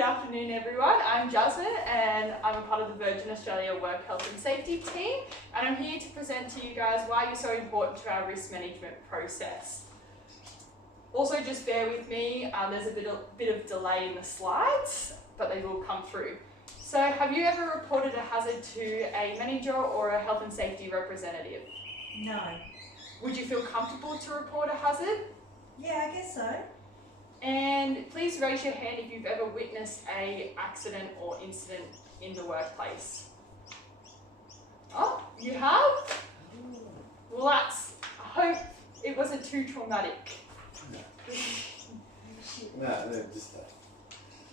Good afternoon everyone, I'm Jasmine and I'm a part of the Virgin Australia Work Health and Safety team, and I'm here to present to you guys why you're so important to our risk management process. Also just bear with me, there's a bit of delay in the slides, but they will come through. So have you ever reported a hazard to a manager or a health and safety representative? No. Would you feel comfortable to report a hazard? Yeah, I guess so. And please raise your hand if you've ever witnessed an accident or incident in the workplace. Oh, you have? Well, I hope it wasn't too traumatic. No, just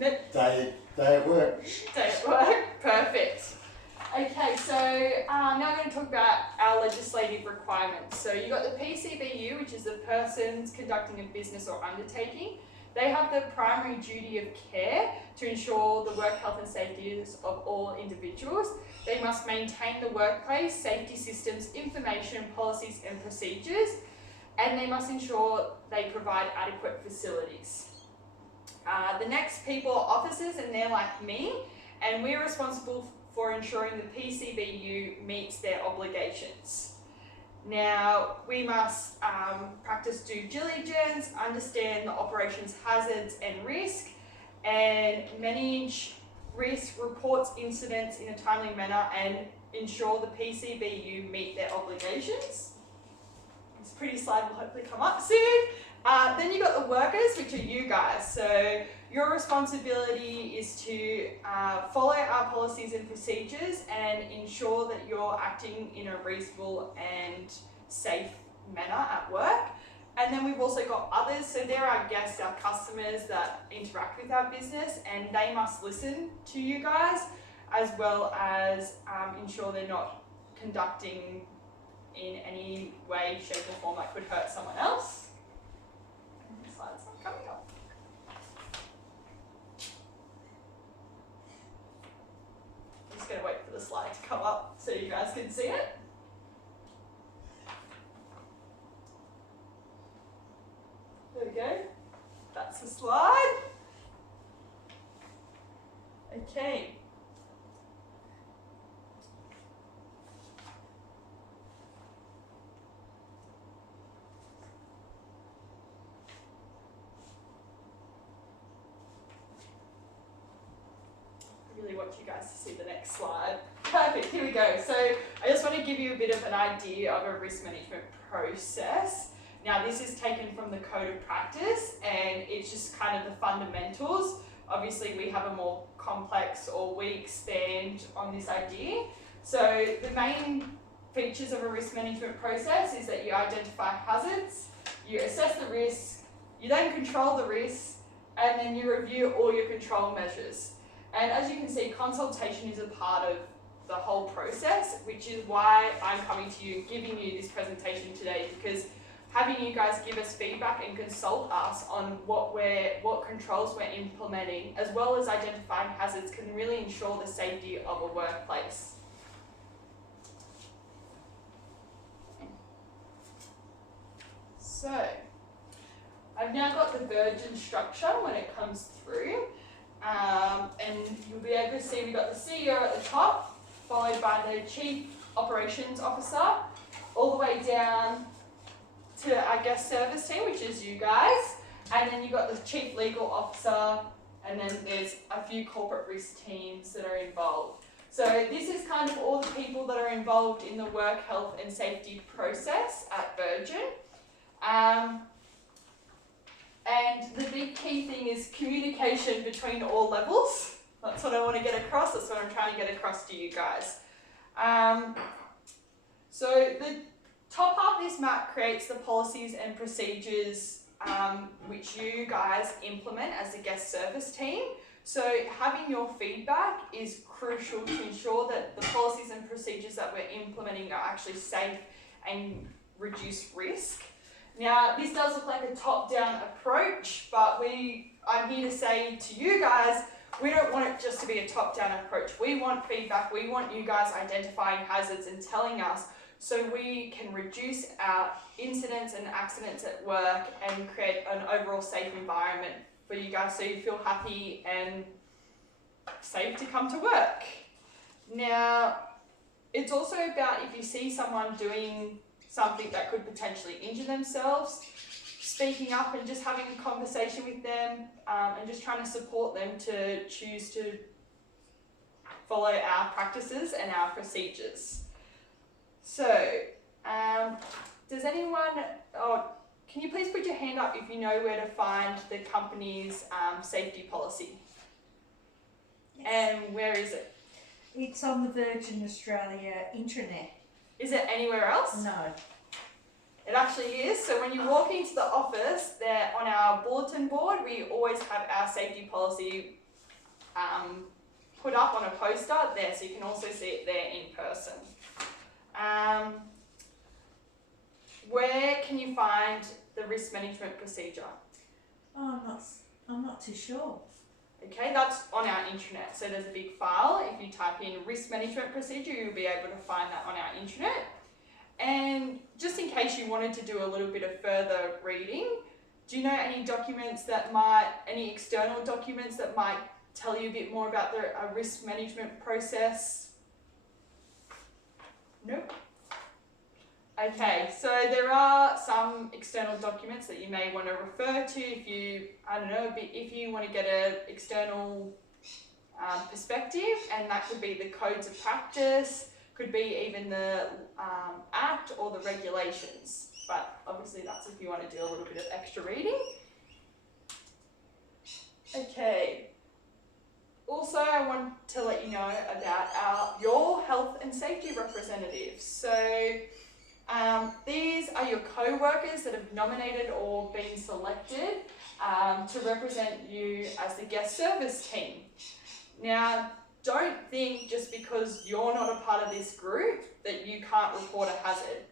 No. day at work. Day at work, perfect. Okay, so now I'm going to talk about our legislative requirements. So you've got the PCBU, which is the persons conducting a business or undertaking. They have the primary duty of care to ensure the work health and safety of all individuals. They must maintain the workplace, safety systems, information, policies and procedures, and they must ensure they provide adequate facilities. The next people are officers, and they're like me, and we're responsible for ensuring the PCBU meets their obligations. Now, we must practice due diligence, understand the operations hazards and risk, and manage risk, reports incidents in a timely manner, and ensure the PCBU meet their obligations. This pretty slide will hopefully come up soon. Then you've got the workers, which are you guys. So your responsibility is to follow our policies and procedures and ensure that you're acting in a reasonable and safe manner at work. And then we've also got others, so they're our guests, our customers that interact with our business, and they must listen to you guys, as well as ensure they're not conducting in any way, shape or form that could hurt someone else. And the slide's not coming up. I'm just going to wait for the slide to come up so you guys can see it. There we go. That's the slide. Okay. I really want you guys to see the next slide. Perfect, here we go. So I just want to give you a bit of an idea of a risk management process. Now this is taken from the Code of Practice, and it's just kind of the fundamentals. Obviously we have a more complex, or we expand on this idea. So the main features of a risk management process is that you identify hazards, you assess the risk, you then control the risk, and then you review all your control measures. And as you can see, consultation is a part of the whole process, which is why I'm coming to you and giving you this presentation today, because having you guys give us feedback and consult us on what controls we're implementing, as well as identifying hazards, can really ensure the safety of a workplace. So, I've now got the Virgin structure when it comes through, and you'll be able to see we've got the CEO at the top, followed by the Chief Operations Officer, all the way down to our guest service team, which is you guys, and then you've got the Chief Legal Officer, and then there's a few corporate risk teams that are involved. So this is kind of all the people that are involved in the work health and safety process at Virgin. And the big key thing is communication between all levels. That's what I want to get across, that's what I'm trying to get across to you guys. So the top half of this map creates the policies and procedures which you guys implement as a guest service team. So having your feedback is crucial to ensure that the policies and procedures that we're implementing are actually safe and reduce risk. Now, this does look like a top-down approach, but I'm here to say to you guys, we don't want it just to be a top-down approach. We want feedback, we want you guys identifying hazards and telling us so we can reduce our incidents and accidents at work and create an overall safe environment for you guys so you feel happy and safe to come to work. Now, it's also about if you see someone doing something that could potentially injure themselves, speaking up and just having a conversation with them and just trying to support them to choose to follow our practices and our procedures. So, does anyone, can you please put your hand up if you know where to find the company's safety policy? Yes. And where is it? It's on the Virgin Australia intranet. Is it anywhere else? No. It actually is. So when you walk into the office, there on our bulletin board, we always have our safety policy put up on a poster there, so you can also see it there in person. Where can you find the risk management procedure? Oh, I'm not too sure. Okay, that's on our intranet. So there's a big file. If you type in risk management procedure, you'll be able to find that on our intranet. And just in case you wanted to do a little bit of further reading, do you know any external documents that might tell you a bit more about the risk management process? Nope. Okay, so there are some external documents that you may want to refer to if you, if you want to get an external perspective, and that could be the codes of practice, could be even the Act or the regulations, but obviously that's if you want to do a little bit of extra reading. Okay. Also, I want to let you know about your health and safety representatives. So these are your co-workers that have nominated or been selected to represent you as the guest service team. Now, don't think just because you're not a part of this group that you can't report a hazard.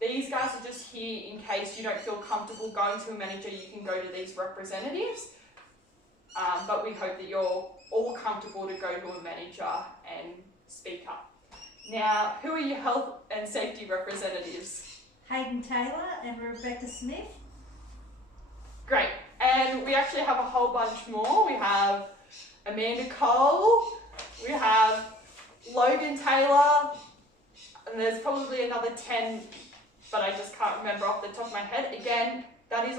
These guys are just here in case you don't feel comfortable going to a manager, you can go to these representatives. But we hope that you're all comfortable to go to a manager and speak up. Now, who are your health and safety representatives? Hayden Taylor and Rebecca Smith. Great. And we actually have a whole bunch more. We have Amanda Cole, we have Logan Taylor, and there's probably another 10, but I just can't remember off the top of my head. Again, that is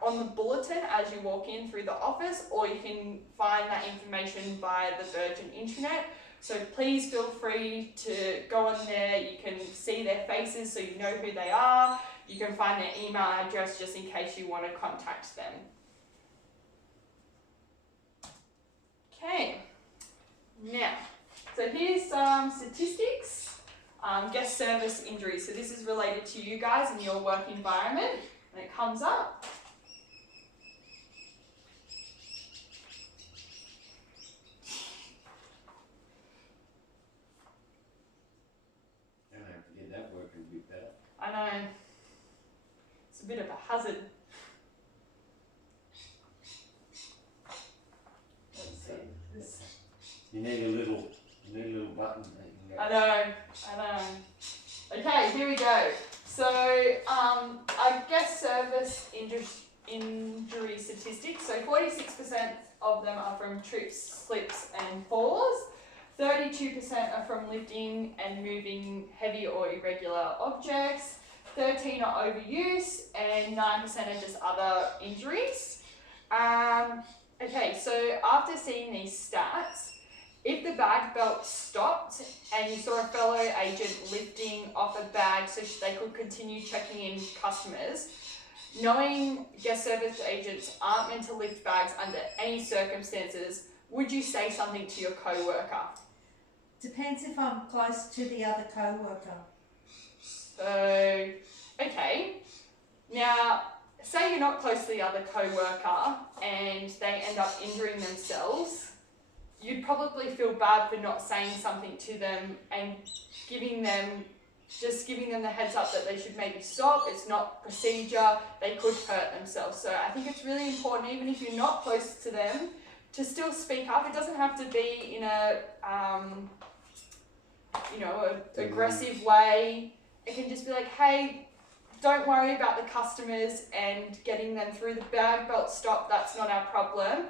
on the bulletin as you walk in through the office, or you can find that information via the Virgin intranet. So please feel free to go on there. You can see their faces so you know who they are. You can find their email address just in case you want to contact them. Okay, now, so here's some statistics. Guest service injuries. So this is related to you guys and your work environment. And it comes up. And I have to get that working a bit better. I know. It's a bit of a hazard. Let's see. This. You need a little button that you can go. I know. Okay, here we go. So, I guess service injury statistics. So 46% of them are from trips, slips and falls. 32% are from lifting and moving heavy or irregular objects. 13 are overuse and 9% are just other injuries. Okay, so after seeing these stats, if the bag belt stopped and you saw a fellow agent lifting off a bag so they could continue checking in customers, knowing guest service agents aren't meant to lift bags under any circumstances, would you say something to your co-worker? Depends if I'm close to the other co-worker. So, okay. Now, say you're not close to the other co-worker and they end up injuring themselves, you'd probably feel bad for not saying something to them and giving them the heads up that they should maybe stop. It's not procedure, they could hurt themselves. So I think it's really important, even if you're not close to them, to still speak up. It doesn't have to be in a aggressive way. It can just be like, hey, don't worry about the customers and getting them through the bag belt stop, that's not our problem.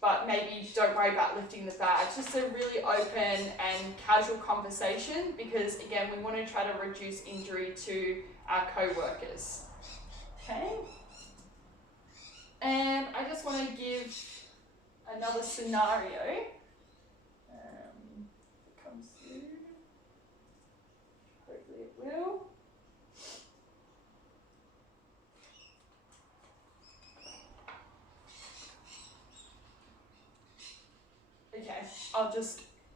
but maybe don't worry about lifting the bag. Just a really open and casual conversation, because again, we want to try to reduce injury to our co-workers. Okay. And I just want to give another scenario. If it comes through, hopefully it will. Okay,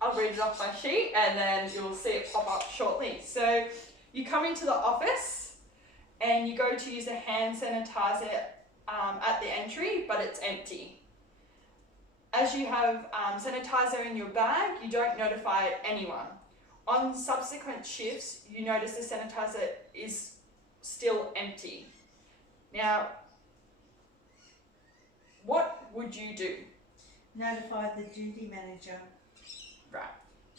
I'll read it off my sheet and then you'll see it pop up shortly. So you come into the office and you go to use a hand sanitizer at the entry, but it's empty. As you have sanitizer in your bag, you don't notify anyone. On subsequent shifts, you notice the sanitizer is still empty. Now, what would you do? Notify the duty manager. Right.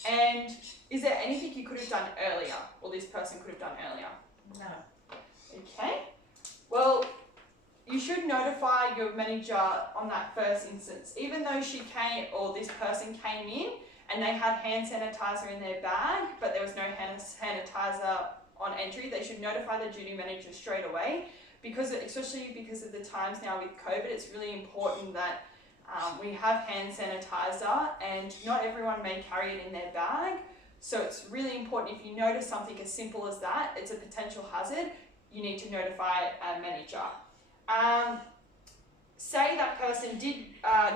And is there anything you could have done earlier, or this person could have done earlier? No. Okay. Well, you should notify your manager on that first instance. Even though she came, or this person came in and they had hand sanitizer in their bag, but there was no hand sanitizer on entry, they should notify the duty manager straight away, because especially because of the times now with COVID, it's really important that we have hand sanitizer, and not everyone may carry it in their bag. So it's really important, if you notice something as simple as that, it's a potential hazard, you need to notify a manager. Say that person did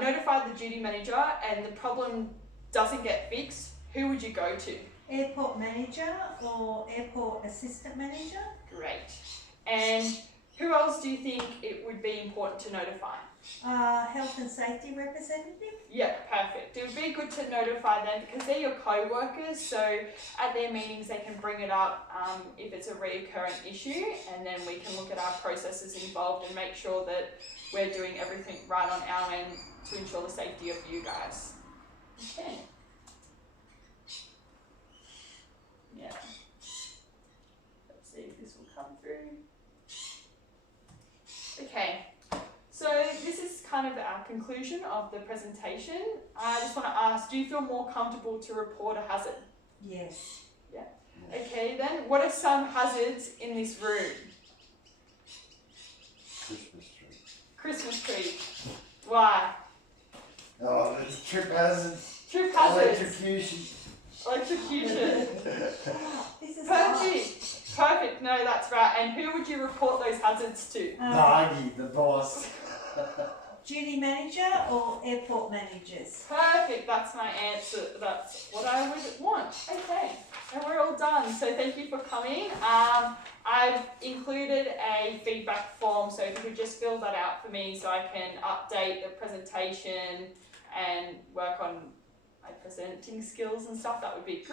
notify the duty manager and the problem doesn't get fixed, who would you go to? Airport manager or airport assistant manager. Great. And who else do you think it would be important to notify? Health and safety representative. Yeah, perfect. It would be good to notify them because they're your co-workers, so at their meetings they can bring it up if it's a reoccurring issue, and then we can look at our processes involved and make sure that we're doing everything right on our end to ensure the safety of you guys. Okay. Yeah. Let's see if this will come through. Okay. So this is kind of our conclusion of the presentation. I just want to ask, do you feel more comfortable to report a hazard? Yes. Yeah. Okay then, what are some hazards in this room? Christmas tree. Christmas tree. Why? Oh, it's trip hazards. Trip hazards. Electrocution. Electrocution. This is Perfect. Perfect. No, that's right. And who would you report those hazards to? Nagi, the boss. Duty manager or airport managers. Perfect. That's my answer. That's what I would want. Okay. And we're all done. So thank you for coming. I've included a feedback form, so if you could just fill that out for me so I can update the presentation and work on my presenting skills and stuff, that would be great.